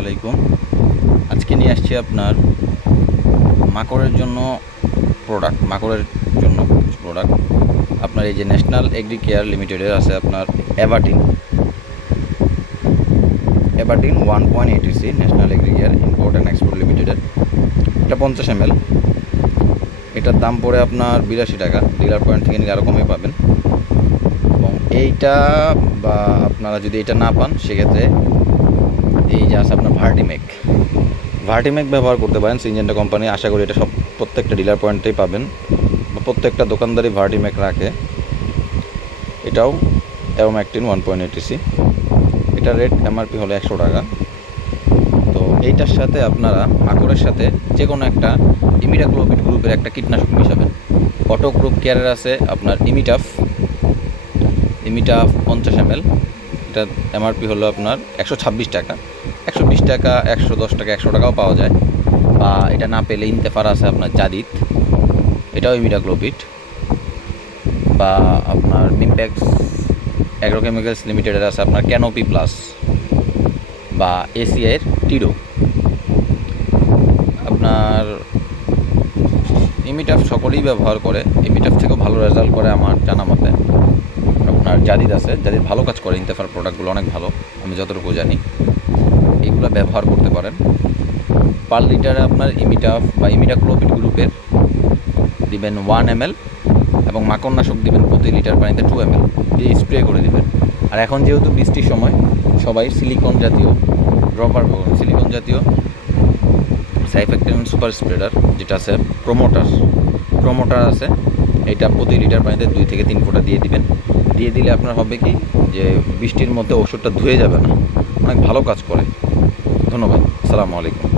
আলাইকুম। আজকে নিয়ে আসছি আপনার মাকড়ের জন্য মাকড়ের জন্য কিছু প্রোডাক্ট। আপনার এই যে ন্যাশনাল এগ্রি কেয়ার লিমিটেডের আছে আপনার অ্যাভাটিন 1.80 national agri care import and export লিমিটেডের। এটা 50 ml। এটার দাম পড়ে আপনার 82 টাকা। ডিলার পয়েন্ট থেকে নিলে আরও কমে পাবেন। এবং এইটা বা আপনারা যদি এটা না পান সেক্ষেত্রে এই যে আছে আপনার ভার্টিমেক ব্যবহার করতে পারেন। সিনজেন্টা কোম্পানি, আশা করি এটা প্রত্যেকটা ডিলার পয়েন্টেই পাবেন বা প্রত্যেকটা দোকানদারই ভার্টিমেক রাখে। এটাও অ্যাভোম্যাকটিন 1.80। এটার রেট এমআরপি হলো 100 টাকা। তো এইটার সাথে আপনারা মাকড়ের সাথে যে কোনো একটা ইমিডাক্লোপিড গ্রুপের একটা কীটনাশক মিশাবেন। অটো গ্রুপ কেয়ারের আছে আপনার ইমিটাফ 50 ml। এটা এমআরপি হলো আপনার 126 টাকা। 120 টাকা, 110 টাকা, 100 টাকাও পাওয়া যায়। বা এটা না পেলে ইন্তেফার আছে আপনার জাদিদ, এটাও ইমিডাক্লোপিড। বা আপনার মিমপ্যাক্স অ্যাগ্রোকেমিক্যালস লিমিটেডের আছে আপনার ক্যানোপি প্লাস বা এসিআইয়ের টিডো। আপনার ইমিটাফ সকলেই ব্যবহার করে, ইমিটাফ থেকেও ভালো রেজাল্ট করে আমার জানা মতে। আপনার জাদিদ আছে, জাদিদ ভালো কাজ করে, ইন্তেফার প্রোডাক্টগুলো অনেক ভালো আমি যতটুকু জানি। এইগুলো ব্যবহার করতে পারেন। পার লিটারে আপনার ইমিটাফ বা ইমিডাক্লোপিড গ্রুপের দিবেন 1 ml এবং মাকড়নাশক দিবেন প্রতি লিটার পানিতে 2 ml দিয়ে স্প্রে করে দিবেন। আর এখন যেহেতু বৃষ্টির সময় সবাই সিলিকন জাতীয় ড্রপার ব্যবহার, সিলিকন জাতীয় সাইফেক্টেন সুপার স্প্রেডার যেটা আছে প্রোমোটার আছে, এটা প্রতি লিটার পানিতে 2 থেকে 3 ফোঁটা দিয়ে দিবেন। দিয়ে দিলে আপনার হবে কি যে বৃষ্টির মধ্যে ওষুধটা ধুয়ে যাবে না, অনেক ভালো কাজ করে। ধন্যবাদ। আসসালামু আলাইকুম।